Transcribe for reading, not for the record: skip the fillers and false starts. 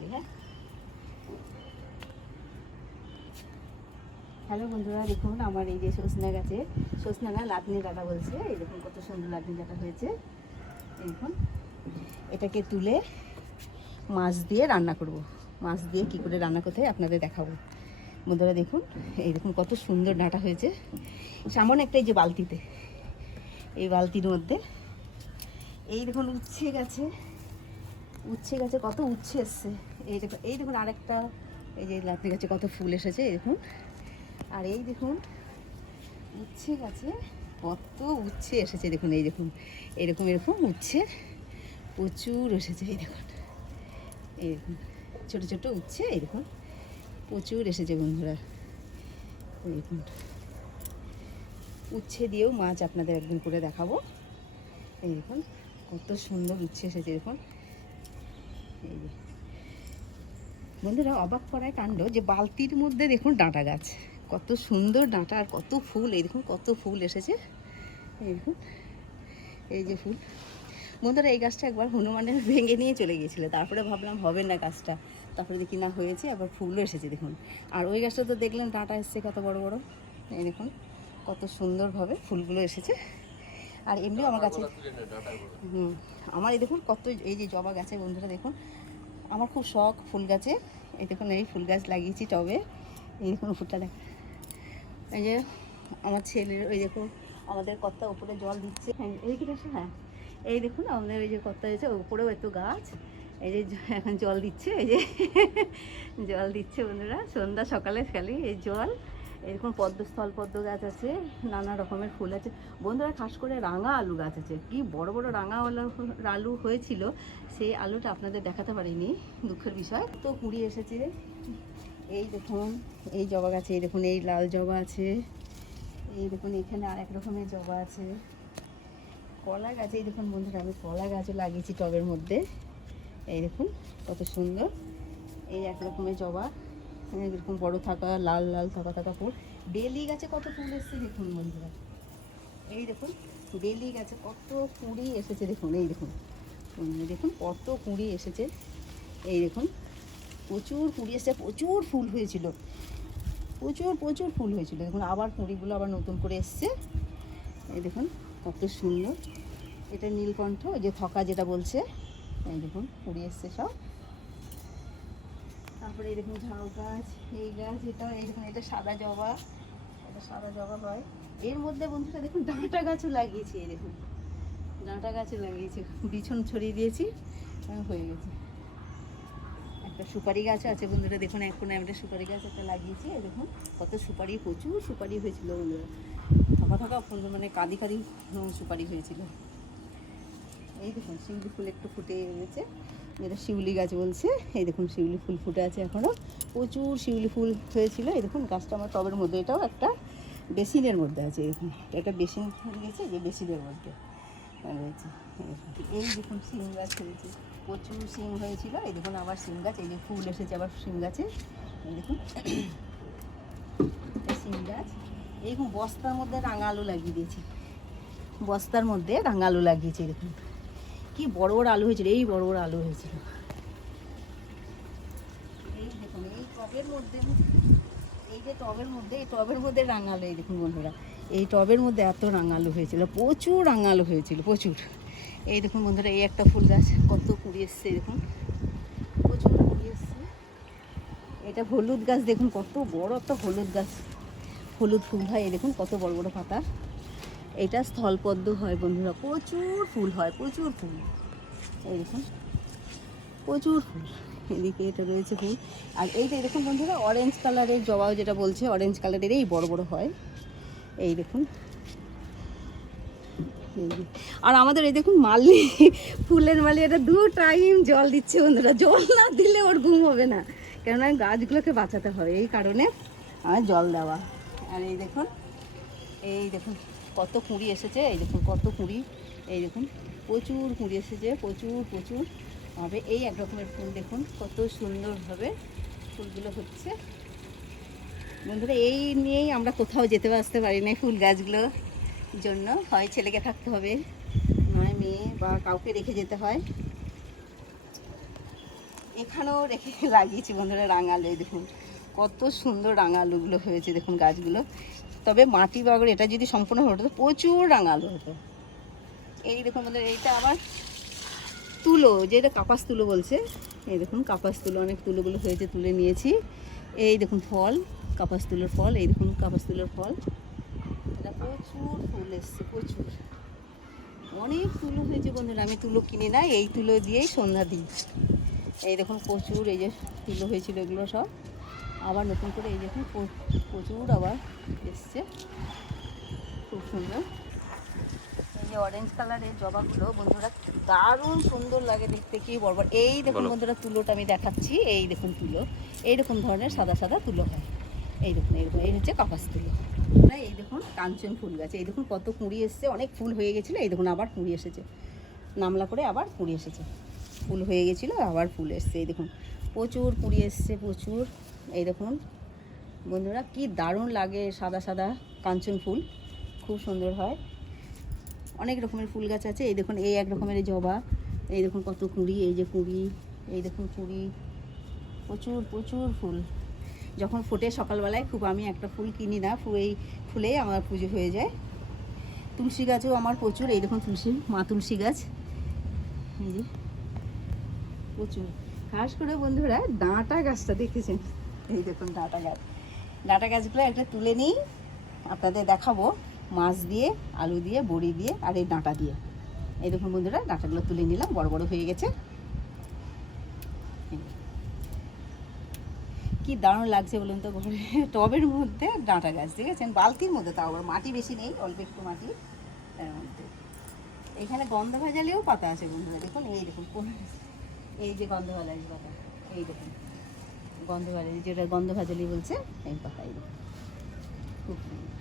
বলি। হ্যাঁ, হ্যালো বন্ধুরা, দেখুন আমার এই যে সজনা গাছে, সজনা না লাদনি ডাঁটা বলছে, এই দেখুন কত সুন্দর লাদনি ডাঁটা হয়েছে। দেখুন এটাকে তুলে মাছ দিয়ে রান্না করব। মাছ দিয়ে কী করে রান্না করতে হয় আপনাদের দেখাবো। বন্ধুরা দেখুন, এই দেখুন কত সুন্দর ডাঁটা হয়েছে সামনে একটা এই যে বালতিতে, এই বালতির মধ্যে এই দেখুন উচ্ছে গাছে কত উচ্ছে এসছে। এই দেখুন আরেকটা এই যে লাদনি গাছে কত ফুল এসেছে, এই দেখুন। আর এই দেখুন উচ্ছে গাছে কত উচ্ছে এসেছে, দেখুন এই দেখুন এরকম উচ্ছে প্রচুর এসেছে। এই দেখুন ছোটো ছোটো উচ্ছে এই দেখুন প্রচুর এসেছে বন্ধুরা। এই দেখুন উচ্ছে দিয়েও মাছ আপনাদের একদিন করে দেখাবো। এই দেখুন কত সুন্দর উচ্ছে এসেছে দেখুন। এই যে বন্ধুরা অবাক করায় কাণ্ড যে বালতির মধ্যে দেখুন ডাঁটা গাছ, কত সুন্দর ডাঁটা আর কত ফুল। এই দেখুন কত ফুল এসেছে। এই দেখুন এই যে ফুল। বন্ধুরা এই গাছটা একবার হনুমানের ভেঙে নিয়ে চলে গিয়েছিলো, তারপরে ভাবলাম হবে না গাছটা, তারপরে দেখি না হয়েছে, আবার ফুলও এসেছে দেখুন। আর ওই গাছটা তো দেখলেন ডাঁটা এসছে কত বড় বড়। এই দেখুন কত সুন্দরভাবে ফুলগুলো এসেছে। আর এমনিও আমার গাছে আমার এই দেখুন কত এই যে জবা গাছে বন্ধুরা দেখুন, আমার খুব শখ ফুল গাছে। এই দেখুন এই ফুল গাছ লাগিয়েছি টবে। এই দেখুন ফুলটা দেখ, এই যে আমার ছেলের ওই দেখুন আমাদের কর্তা উপরে জল দিচ্ছে। এই কি হ্যাঁ, এই দেখুন আমাদের ওই যে কর্তা হয়েছে উপরেও একটু গাছ, এই যে এখন জল দিচ্ছে, এই যে জল দিচ্ছে বন্ধুরা সন্ধ্যা সকালে খালি এই জল। এরকম স্থল পদ্ম গাছ আছে, নানা রকমের ফুল আছে বন্ধুরা। খাস করে রাঙা আলু গাছ আছে, কি বড় বড় রাঙা আলু হয়েছিল, সেই আলুটা আপনাদের দেখাতে পারিনি, দুঃখের বিষয়। তো কুড়ি এসেছে। এই দেখুন এই জবা গাছে, এই দেখুন এই লাল জবা আছে, এই দেখুন এখানে আরেক রকমের জবা আছে। কলা গাছে এই দেখুন বন্ধুরা আমি কলা গাছও লাগিয়েছি টবের মধ্যে। এই দেখুন কত সুন্দর, এই এক রকমের জবা, এরকম বড় থাকা লাল লাল থাকা ফুল। বেলি গাছে কত ফুল এসেছে দেখুন বন্ধুরা। এই দেখুন বেলি গাছে কত কুঁড়ি এসেছে দেখুন। এই দেখুন দেখুন কত কুঁড়ি এসেছে। এই দেখুন প্রচুর কুঁড়ি এসেছে, প্রচুর ফুল হয়েছিল, প্রচুর ফুল হয়েছিল। দেখুন আবার কুঁড়িগুলো আবার নতুন করে এসছে। এই দেখুন কত সুন্দর, এটা নীলকণ্ঠ, ওই যে থকা যেটা বলছে। এই দেখুন কুঁড়ি এসছে সব। তারপরে এই দেখুন ঝাউ গাছ, এই গাছ, এটা এই দেখুন এটা সাদা জবা, এটা সাদা জবা হয়। এর মধ্যে বন্ধুরা দেখুন ডাঁটা গাছও লাগিয়েছি। এই দেখুন ডাঁটা গাছও লাগিয়েছি, বিছন ছড়িয়ে দিয়েছি, হয়ে গেছে। একটা সুপারি গাছ আছে বন্ধুরা দেখুন, এখন একটা সুপারি গাছ একটা লাগিয়েছি। এই দেখুন কত সুপারি, প্রচুর সুপারি হয়েছিল বন্ধুরা, থাকা মানে কাঁদি সুপারি হয়েছিল। এই দেখুন শিউলি ফুল একটু ফুটে গেছে, যেটা শিউলি গাছ বলছে। এই দেখুন শিউলি ফুল ফুটে আছে এখনও, প্রচুর শিউলি ফুল হয়েছিল। এই দেখুন গাছটা আমার টবের মধ্যে, এটাও একটা বেসিনের মধ্যে আছে। এই দেখুন একটা বেসিন গেছে, যে বেসিনের মধ্যে রয়েছে। এই দেখুন শিম গাছ হয়েছে, প্রচুর শিম হয়েছিল। এই দেখুন আবার শিম গাছ, এই যে ফুল এসেছে আবার শিম গাছে। এই দেখুন শিম গাছ। এইরকম বস্তার মধ্যে রাঙা আলু লাগিয়ে দিয়েছি, বস্তার মধ্যে রাঙা আলু লাগিয়েছি। দেখুন কি বড় বড় আলু হয়েছিল, এই বড় বড় আলু হয়েছিল। এই দেখুন এই টবের মধ্যে, এই যে টবের মধ্যে রাঙা আলু। এই দেখুন বন্ধুরা এই টবের মধ্যে এত রাঙা আলু হয়েছিল, প্রচুর রাঙা আলু হয়েছিল, প্রচুর। এই দেখুন বন্ধুরা এই একটা ফুল গাছ কত কুড়ি এসছে, দেখুন প্রচুর কুড়ি এসছে। এটা হলুদ গাছ দেখুন কত বড় একটা হলুদ গাছ, হলুদ ফুল হয়। এই দেখুন কত বড় বড় পাতা। এটা স্থলপদ্ম হয় বন্ধুরা, প্রচুর ফুল হয়, প্রচুর ফুল। এই দেখুন প্রচুর ফুল, এদিকে এটা রয়েছে ফুল। আর এইটা দেখুন বন্ধুরা অরেঞ্জ কালারের জবাও যেটা বলছে, অরেঞ্জ কালারের এই বড় বড় হয়। এই দেখুন আর আমাদের এই দেখুন মালি, ফুলের মালি, এটা 2 টাইম জল দিচ্ছে বন্ধুরা। জল না দিলে ওর ঘুম হবে না, কেননা গাছগুলোকে বাঁচাতে হবে, এই কারণে আমার জল দেওয়া। আর এই দেখুন কত কুঁড়ি এসেছে। এই দেখুন কত কুঁড়ি, এই দেখুন প্রচুর কুঁড়ি এসেছে, প্রচুর হবে। এই এক রকমের ফুল দেখুন কত সুন্দরভাবে ফুলগুলো হচ্ছে বন্ধুরা। এই নিয়েই আমরা কোথাও যেতে আসতে পারি না, ফুল গাছগুলো জন্য হয় ছেলেকে থাকতে হবে, নয় মেয়ে বা কাউকে রেখে যেতে হয়। এখানেও রেখে লাগিয়েছি বন্ধুরা রাঙালু। এই দেখুন কত সুন্দর রাঙালুগুলো হয়েছে দেখুন গাছগুলো। তবে মাটি বাগড় এটা যদি সম্পূর্ণ হতো তো প্রচুর রাঙালু হতো। এই দেখুন বন্ধুরা এইটা আমার তুলো, যেটা কাপাস তুলো বলছে। এই দেখুন কাপাস তুলো, অনেক তুলোগুলো হয়েছে, তুলে নিয়েছি। এই দেখুন ফল, কাপাস তুলোর ফল। এই দেখুন কাপাস তুলোর ফল, এটা প্রচুর ফুল এসছে, প্রচুর অনেক তুলো হয়েছে বন্ধুরা। আমি তুলো কিনি না, এই তুলো দিয়েই সন্ধ্যা দিই। এই দেখুন প্রচুর, এই যে তুলো হয়েছিল এগুলো সব আবার নতুন করে এই দেখুন প্রচুর আবার এসছে, খুব সুন্দর। এই যে অরেঞ্জ কালারের জবাগুলো বন্ধুরা দারুণ সুন্দর লাগে দেখতে, কি বলবো। এই দেখুন বন্ধুরা তুলোটা আমি দেখাচ্ছি, এই দেখুন তুলো এইরকম ধরনের সাদা সাদা তুলো হয়। এই দেখুন এইরকম, এই হচ্ছে কাপাস তুলো। এই দেখুন কাঞ্চন ফুল গাছ, এই দেখুন কত কুঁড়ি এসছে, অনেক ফুল হয়ে গেছিলো, এই দেখুন আবার কুঁড়ি এসেছে, নামলা করে আবার কুঁড়ি এসেছে। ফুল হয়ে গেছিলো আবার ফুল এসছে, এই দেখুন প্রচুর কুঁড়ি এসছে, প্রচুর। এই দেখুন বন্ধুরা কি দারুণ লাগে, সাদা সাদা কাঞ্চন ফুল, খুব সুন্দর হয়। অনেক রকমের ফুল গাছ আছে। এই দেখুন এই এক রকমের জবা, এই দেখুন কত কুঁড়ি, এই যে কুঁড়ি, এই দেখুন কুঁড়ি, প্রচুর প্রচুর ফুল। যখন ফোটে সকালবেলায় খুব, আমি একটা ফুল কিনি না, এই ফুলেই আমার পুজো হয়ে যায়। তুলসী গাছও আমার প্রচুর, এই দেখুন তুলসী, মা তুলসী গাছ, এই যে প্রচুর। খাস করে বন্ধুরা ডাঁটা গাছটা দেখেছেন, এই দেখুন ডাঁটা গাছ। ডাঁটা গাছগুলো একটা তুলে নিই, আপনাদের দেখাবো, মাছ দিয়ে, আলু দিয়ে, বড়ি দিয়ে আর এই ডাঁটা দিয়ে। এই দেখুন বন্ধুরা ডাঁটাগুলো তুলে নিলাম, বড় বড় হয়ে গেছে, কি দারুণ লাগছে বলুন তো। ঘরে টবের মধ্যে ডাঁটা গাছ দেখেছেন, বালতির মধ্যে, তাও আবার মাটি বেশি নেই, অল্প একটু মাটি তার মধ্যে। এখানে গন্ধভাজালিও পাতা আছে বন্ধুরা, দেখুন এই দেখুন এই যে গন্ধভাজালি পাতা, এই দেখুন গন্ধভাজালি, যেটা গন্ধভাজালি বলছে, এই পাতা, এই দেখুন খুব সুন্দর।